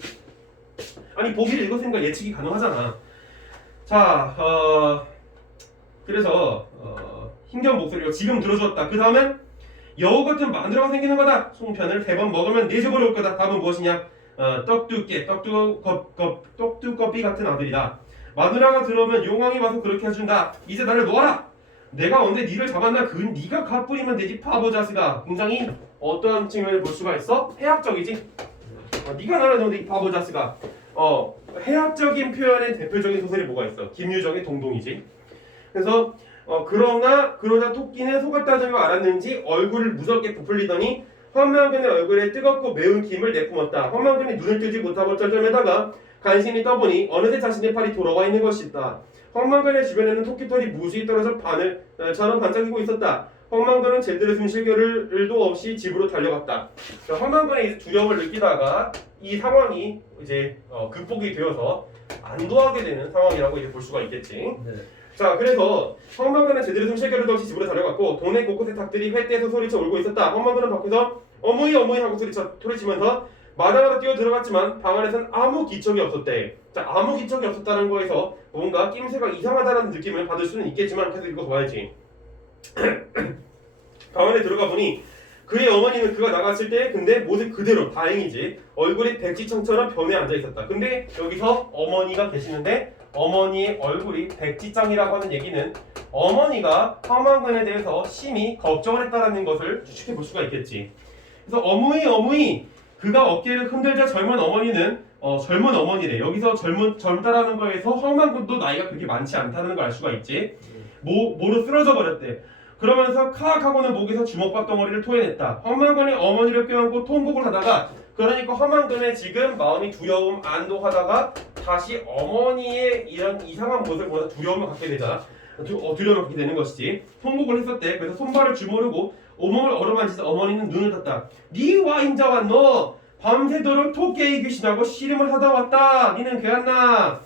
아니 보기를 읽었으니까 예측이 가능하잖아. 자, 그래서 힘겨운 목소리가 지금 들어주었다. 그 다음엔 여우 같은 마누라가 생기는 거다. 송편을 3번 먹으면 4줍을 올 거다. 답은 무엇이냐? 떡두꺼비 같은 아들이다. 마누라가 들어오면 용왕이 와서 그렇게 해준다. 이제 나를 놓아라. 내가 언제 니를 잡았나? 그 니가 갓부리면 되지 바보 자식아. 굉장히 어떠한 측면을 볼 수가 있어? 해학적이지. 니가 나를 놓는데 이 바보 자식아. 해학적인 표현의 대표적인 소설이 뭐가 있어? 김유정의 동동이지. 그래서 그러자 토끼는 속았다는 걸 알았는지 얼굴을 무섭게 부풀리더니 환만근의 얼굴에 뜨겁고 매운 김을 내뿜었다. 환만근이 눈을 뜨지 못하고 쩔쩔매다가 간신히 떠보니 어느새 자신의 팔이 돌아와 있는 것이다. 황만근의 주변에는 토끼털이 무수히 떨어져 바늘처럼 반짝이고 있었다. 황만근은 제대로 숨 쉴 겨를도 없이 집으로 달려갔다. 황만근이 두려움을 느끼다가 이 상황이 이제 극복이 되어서 안도하게 되는 상황이라고 이제 볼 수가 있겠지. 네. 자, 그래서 황만근은 제대로 숨 쉴 겨를도 없이 집으로 달려갔고 동네 곳곳에 닭들이 회떼서 소리쳐 울고 있었다. 황만근은 밖에서 어머니 어머니 하고 소리치면서 마당으로 뛰어 들어갔지만 방 안에선 아무 기척이 없었대. 자, 아무 기척이 없었다는 거에서 뭔가 낌새가 이상하다는 느낌을 받을 수는 있겠지만 계속 읽어봐야지. 방 안에 들어가 보니 그의 어머니는 그가 나갔을 때 근데 모습 그대로 다행이지 얼굴이 백지청처럼 변해 앉아 있었다. 근데 여기서 어머니가 계시는데 어머니의 얼굴이 백지장이라고 하는 얘기는 어머니가 황만근에 대해서 심히 걱정을 했다라는 것을 추측해 볼 수가 있겠지. 그래서 어머니 그가 어깨를 흔들자 젊은 어머니는 젊은 어머니래. 여기서 젊다라는 거에서 황만근도 나이가 그렇게 많지 않다는 걸 알 수가 있지. 모로 쓰러져 버렸대. 그러면서 카악하고는 목에서 주먹밥 덩어리를 토해냈다. 황만근이 어머니를 껴안고 통곡을 하다가 그러니까 황만근의 지금 마음이 두려움, 안도하다가 다시 어머니의 이런 이상한 모습을 보면서 두려움을 갖게 되잖아. 두려움을 갖게 되는 것이지. 통곡을 했었대. 그래서 손발을 주무르고 온몸을 어루만지자 어머니는 눈을 떴다. 니 와 인자 왔노? 밤새도록 토끼의 귀신하고 씨름을 하다 왔다. 니는 괜찮나?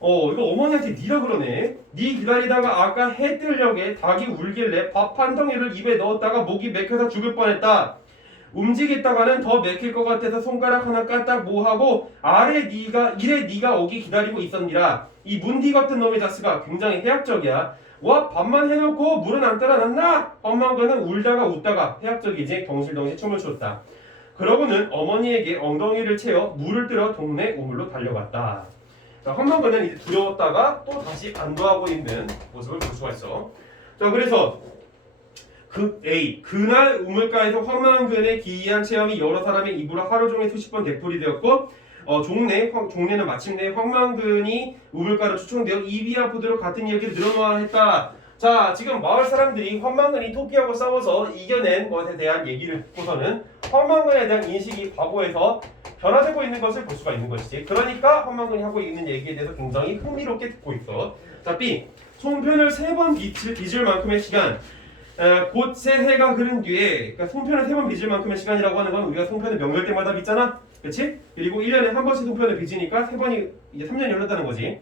이거 어머니한테 니라 그러네. 니 기다리다가 아까 해 뜰녘에 닭이 울길래 밥 한 덩이를 입에 넣었다가 목이 맥혀서 죽을 뻔했다. 움직였다가는 더 맥힐 것 같아서 손가락 하나 까딱 뭐하고 이래 니가 오기 기다리고 있었니라. 이 문디 같은 놈의 자스가 굉장히 해학적이야. 와 밥만 해놓고 물은 안 따라놨나? 황만근은 울다가 웃다가 해학적이지 덩실덩실 춤을 췄다. 그러고는 어머니에게 엉덩이를 채워 물을 뜨러 동네 우물로 달려갔다. 자, 황만근은 이제 두려웠다가 또 다시 안도하고 있는 모습을 볼 수가 있어. 자, 그래서 그날 우물가에서 황만근의 기이한 체험이 여러 사람의 입으로 하루 종일 수십 번 되풀이 되었고 종래는 마침내 황만근이 우물가로 초청되어 입이 아프도록 같은 이야기를 늘어놓아야 했다. 자, 지금 마을 사람들이 황만근이 토끼하고 싸워서 이겨낸 것에 대한 얘기를 듣고서는 황만근에 대한 인식이 과거에서 변화되고 있는 것을 볼 수가 있는 것이지. 그러니까 황만근이 하고 있는 얘기에 대해서 굉장히 흥미롭게 듣고 있어. 자, B. 송편을 3번 빚을 만큼의 시간. 곧 새해가 흐른 뒤에, 그러니까 송편을 3번 빚을 만큼의 시간이라고 하는 건 우리가 송편을 명절 때마다 빚잖아. 그렇지? 그리고 1년에 한 번씩 송편을 빚으니까 3번이 이제 3년이 흘렀다는 거지.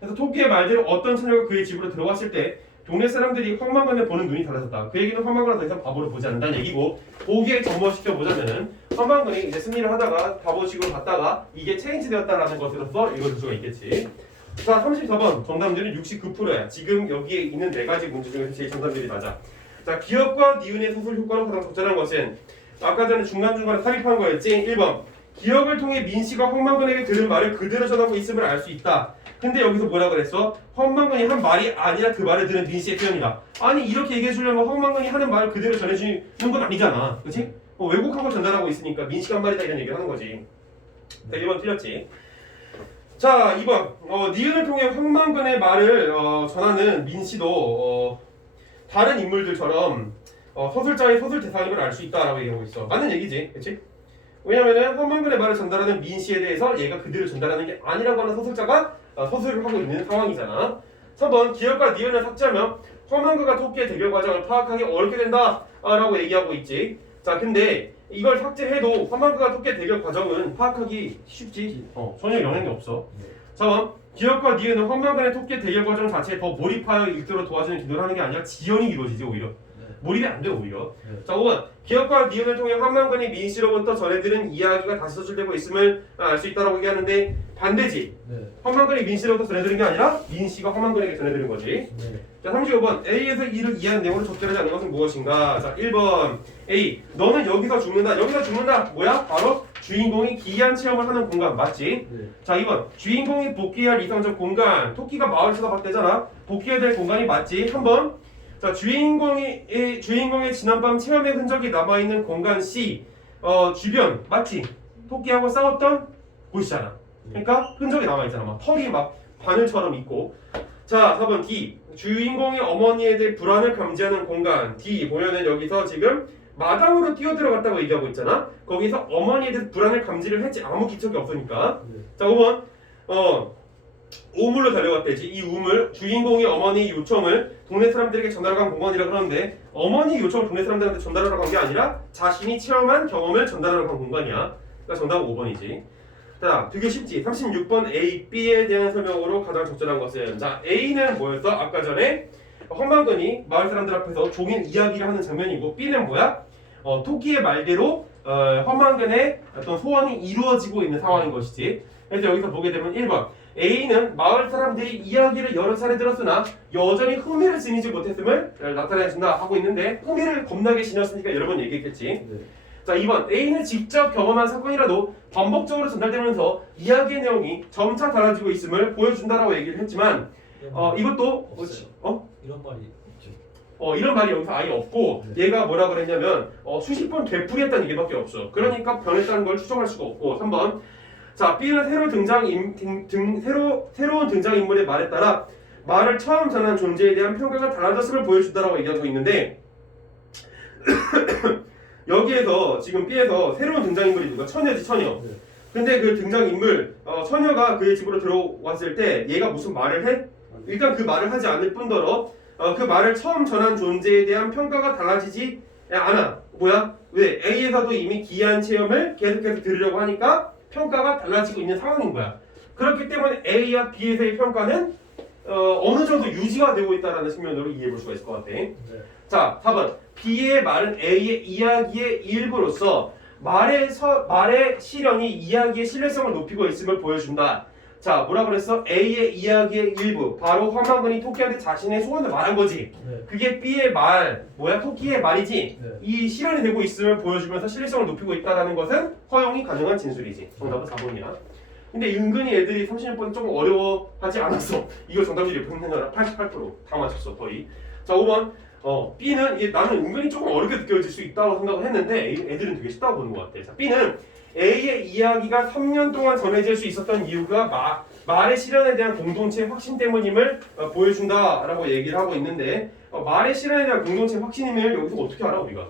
그래서 토끼의 말대로 어떤 처녀가 그의 집으로 들어왔을 때 동네 사람들이 황망관을 보는 눈이 달라졌다. 그 얘기는 황망관을 더 이상 바보로 보지 않는다는 얘기고 보기에 접목시켜 보자면은 황망관이 이제 승리를 하다가 바보식으로 갔다가 이게 체인지 되었다라는 것으로서 읽어줄 수가 있겠지. 자 34번 정답률은 69%야. 지금 여기에 있는 4가지 문제 중에서 제일 정답률이 낮아. 자 기억과 니은의 소설 효과로 가장 적절한 것은 아까 전에 중간중간에 삽입한 거였지. 1번 기억을 통해 민씨가 황망근에게 들은 말을 그대로 전하고 있음을 알 수 있다. 근데 여기서 뭐라 그랬어? 황망근이 한 말이 아니라 그 말을 들은 민씨의 표현이다. 아니 이렇게 얘기해 주려면 황망근이 하는 말을 그대로 전해주는 건 아니잖아. 그치? 왜곡하고 전달하고 있으니까 민씨가 한 말이다 이런 얘기를 하는 거지. 자 1번 틀렸지. 자 2번 니은을 통해 황망근의 말을 전하는 민씨도 다른 인물들처럼 서술자의 서술 대상임을 알 수 있다라고 얘기하고 있어. 맞는 얘기지, 그렇지? 왜냐면은 황망근의 말을 전달하는 민씨에 대해서 얘가 그대로 전달하는 게 아니라고 하는 서술자가 서술을 하고 있는 상황이잖아. 3번 기억과 니은을 삭제하면 황망근과 토끼의 대결 과정을 파악하기 어렵게 된다라고 얘기하고 있지. 자, 근데 이걸 삭제해도 황망근과 토끼의 대결 과정은 파악하기 쉽지. 전혀 영향이 없어. 4번 기억과 니은은 황망근의 토끼의 대결 과정 자체에 더 몰입하여 읽도록 도와주는 기도를 하는 게 아니라 지연이 이루어지지 오히려. 몰입이 안 돼 오히려. 자 5번 기억과 니은을 통해 황망근이 민씨로부터 전해들은 이야기가 다시 서술되고 있음을 알 수 있다고 얘기하는데 반대지. 황망근이 민씨로부터 전해들은 게 아니라 민씨가 황망근에게 전해들은 거지. 자 35번 A에서 E를 이해한 내용으로 적절하지 않은 것은 무엇인가? 자 1번 A 너는 여기서 죽는다. 여기서 죽는다 뭐야? 바로 주인공이 기이한 체험을 하는 공간 맞지? 자 2번 주인공이 복귀할 이상적 공간 토끼가 마을 수다봤대잖아. 복귀해야 될 공간이 맞지? 한번 자 주인공의 지난밤 체험의 흔적이 남아있는 공간 C 주변 맞지? 토끼하고 싸웠던 곳이잖아. 그러니까 흔적이 남아있잖아. 막 털이 막 바늘처럼 있고. 자 4번 D 주인공의 어머니에 대해 불안을 감지하는 공간 D 보면은 여기서 지금 마당으로 뛰어들어갔다고 얘기하고 있잖아. 거기서 어머니에 대해서 불안을 감지를 했지. 아무 기척이 없으니까. 자 5번 우물로 달려갔대지. 이 우물 주인공이 어머니 요청을 동네 사람들에게 전달하러 간 공간이라고 하는데 어머니 요청을 동네 사람들한테 전달하러 간 게 아니라 자신이 체험한 경험을 전달하러 간 공간이야. 그러니까 정답은 5번이지. 자 되게 쉽지. 36번 A, B에 대한 설명으로 가장 적절한 것은 자 A는 뭐였어? 아까 전에 황망근이 마을 사람들 앞에서 종일 이야기를 하는 장면이고 B는 뭐야? 토끼의 말대로 황망근의 어떤 소원이 이루어지고 있는 상황인 것이지. 그래서 여기서 보게 되면 1번 A는 마을 사람들이 이야기를 여러 차례 들었으나 여전히 흥미를 지니지 못했음을 나타내준다 하고 있는데 흥미를 겁나게 지녔으니까 여러 번 얘기했겠지. 자 2번 A는 직접 경험한 사건이라도 반복적으로 전달되면서 이야기의 내용이 점차 달라지고 있음을 보여준다라고 얘기를 했지만 이것도 없어요. 이런 말이 없죠. 이런 말이 여기서 아예 없고 얘가 뭐라 그랬냐면 수십 번 되풀이했다는 얘기밖에 없어. 그러니까 변했다는 걸 추정할 수가 없고 3번 자 B는 새로운 등장인물의 말에 따라 말을 처음 전한 존재에 대한 평가가 달라졌음을 보여준다라고 얘기하고 있는데 여기에서 지금 B에서 새로운 등장인물이 누가? 처녀지 처녀. 근데 그 등장인물 처녀가 그의 집으로 들어왔을 때 얘가 무슨 말을 해? 일단 그 말을 하지 않을 뿐더러 그 말을 처음 전한 존재에 대한 평가가 달라지지 않아. 뭐야? 왜? A에서도 이미 기이한 체험을 계속해서 들으려고 하니까 평가가 달라지고 있는 상황인 거야. 그렇기 때문에 A와 B에서의 평가는 어느 정도 유지가 되고 있다는 측면으로 이해해 볼 수가 있을 것 같아. 자, 4번. B의 말은 A의 이야기의 일부로서 말의 실현이 이야기의 신뢰성을 높이고 있음을 보여준다. 자, 뭐라 그랬어? A의 이야기의 일부. 바로 황망근이 토끼한테 자신의 소원을 말한 거지. 그게 B의 말, 뭐야? 토끼의 말이지. 이 실현이 되고 있음을 보여주면서 신뢰성을 높이고 있다는 것은 허용이 가능한 진술이지. 정답은 4번이야. 근데 은근히 애들이 36번 조금 어려워하지 않았어. 이거 정답률이 몇 %냐? 88%다 맞췄어 거의. 자 5번 B는 나는 은근히 조금 어렵게 느껴질 수 있다고 생각을 했는데 애들은 되게 쉽다고 보는 것 같아. 자 B는 A의 이야기가 3년 동안 전해질 수 있었던 이유가 말의 실현에 대한 공동체의 확신 때문임을 보여준다라고 얘기를 하고 있는데 말의 실현에 대한 공동체의 확신임을 여기서 어떻게 알아 우리가?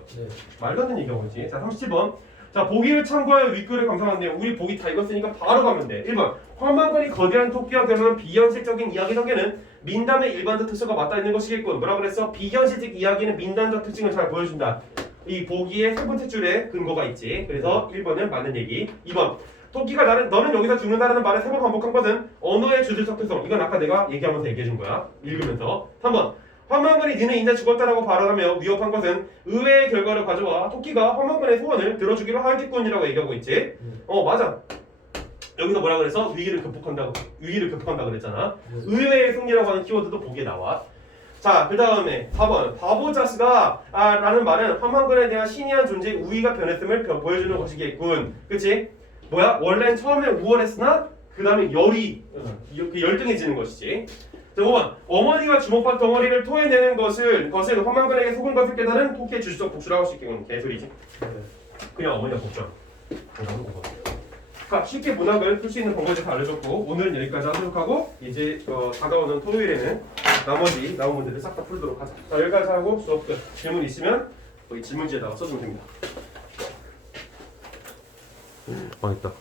말도 안 되는 얘기하고 있지. 자 37번 자 보기를 참고하여 윗글을 감상한대요. 우리 보기 다 읽었으니까 바로 가면 돼. 1번 황망근이 거대한 토끼와 결혼한 비현실적인 이야기 전개는 민담의 일반적 특성과 맞닿아 있는 것이겠군. 뭐라 그랬어? 비현실적 이야기는 민담적 특징을 잘 보여준다. 이 보기의 세 번째 줄에 근거가 있지. 그래서 1번은 맞는 얘기. 2번 토끼가 너는 여기서 죽는다라는 말을 3번 반복한 것은 언어의 주술적 특성. 이건 아까 내가 얘기하면서 얘기해준 거야. 읽으면서. 3번 화만근이 니는 인자 죽었다라고 발언하며 위협한 것은 의외의 결과를 가져와 토끼가 화만근의 소원을 들어주기로 하겠군이라고 얘기하고 있지. 맞아. 여기서 뭐라 그랬어? 위기를 극복한다 그랬잖아. 의외의 승리라고 하는 키워드도 보기에 나와. 자, 그 다음에 4번 바보 자스가 라는 말은 화만근에 대한 신이한 존재의 우위가 변했음을 보여주는 것이겠군. 그치? 뭐야? 원래는 처음에 우월했으나 그 다음에 열등해지는 것이지. 자, 5번 어머니가 주먹밥 덩어리를 토해내는 것은 화만근에게 속은 것을 깨달은 토끼의 주주적 복수라고 할 수 있겠군. 개소리지. 그냥 어머니가 복수한 거. 그러니까 쉽게 문학을 풀 수 있는 방법에 대해서 알려줬고 오늘은 여기까지 하도록 하고 이제 다가오는 토요일에는 나머지 나온 문제들 싹 다 풀도록 하자. 자, 여기까지 하고 수업 끝. 질문 있으면 거기 질문지에다가 써주면 됩니다. 망했다.